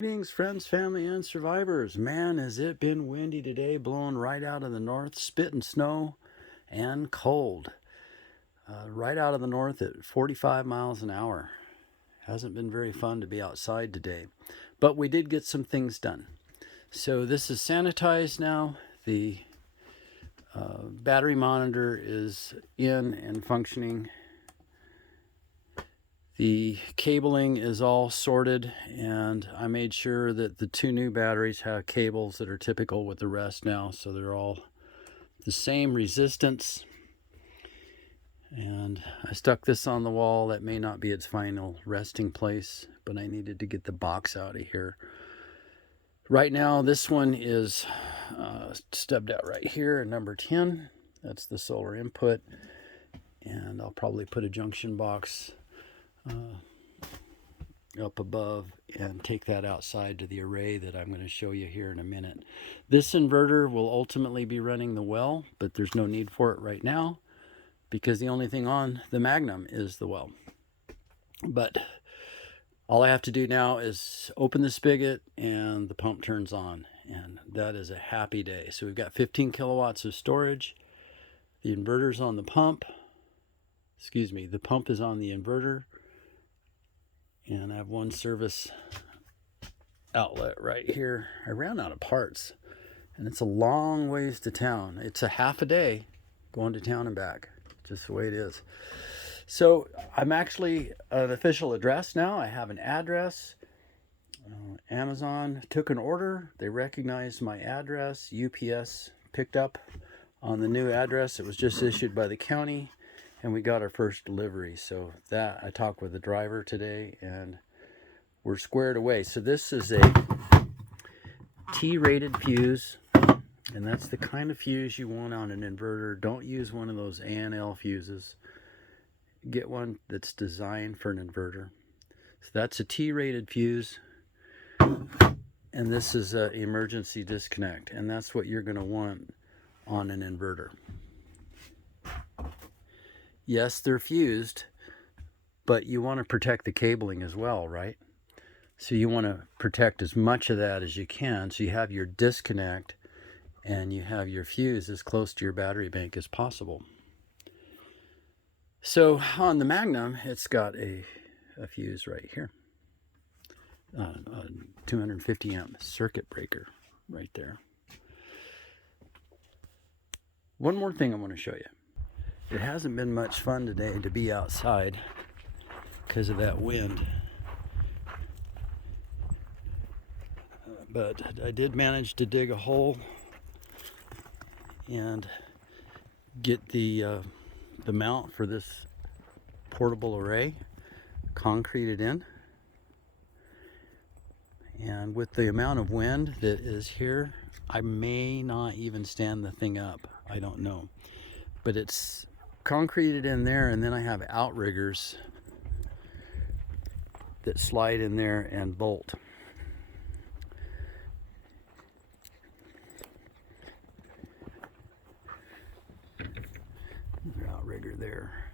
Greetings, friends, family, and survivors. Man, has it been windy today, blowing right out of the north, spitting snow and cold. Right out of the north at 45 miles an hour. Hasn't been very fun to be outside today, but we did get some things done. So this is sanitized now. The battery monitor is in and functioning. The cabling is all sorted, and I made sure that the two new batteries have cables that are typical with the rest now, so they're all the same resistance. And I stuck this on the wall. That may not be its final resting place, but I needed to get the box out of here. Right now, this one is stubbed out right here, number 10. That's the solar input, and I'll probably put a junction box up above and take that outside to the array that I'm going to show you here in a minute. This inverter will ultimately be running the well, but there's no need for it right now because the only thing on the Magnum is the well. But all I have to do now is open the spigot and the pump turns on, and that is a happy day. So we've got 15 kilowatts of storage. The inverter's on the pump. Excuse me, the pump is on the inverter. And I have one service outlet right here. I ran out of parts, and it's a long ways to town. It's a half a day going to town and back, just the way it is. So I'm actually an official address now. I have an address. Amazon took an order. They recognized my address. UPS picked up on the new address. It was just issued by the county, and we got our first delivery. So that I talked with the driver today, and we're squared away. So this is a T-rated fuse, and that's the kind of fuse you want on an inverter. Don't use one of those ANL fuses. Get one that's designed for an inverter. So that's a T-rated fuse, and this is an emergency disconnect, and that's what you're going to want on an inverter. Yes, they're fused, but you want to protect the cabling as well, right? So you want to protect as much of that as you can, so you have your disconnect and you have your fuse as close to your battery bank as possible. So on the Magnum, it's got a fuse right here, a 250 amp circuit breaker right there. One more thing I want to show you. It hasn't been much fun today to be outside because of that wind. But I did manage to dig a hole and get the mount for this portable array concreted in. And with the amount of wind that is here, I may not even stand the thing up. I don't know. But it's concreted in there, and then I have outriggers that slide in there and bolt. Outrigger there.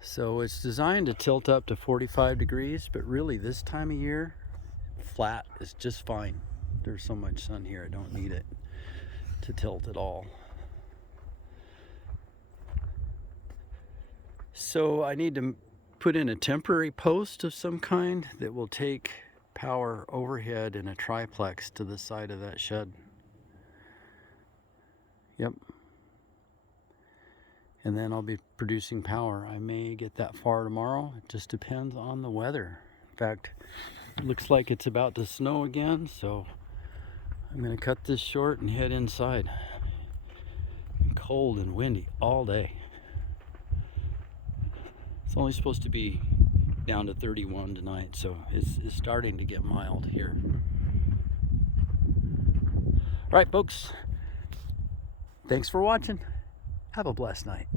So it's designed to tilt up to 45 degrees, but really this time of year, flat is just fine. There's so much sun here, I don't need it to tilt at all. So I need to put in a temporary post of some kind that will take power overhead in a triplex to the side of that shed. Yep. And then I'll be producing power. I may get that far tomorrow. It just depends on the weather. In fact, it looks like it's about to snow again, so I'm going to cut this short and head inside. Cold and windy all day. It's only supposed to be down to 31 tonight, so it's starting to get mild here. All right, folks. Thanks for watching. Have a blessed night.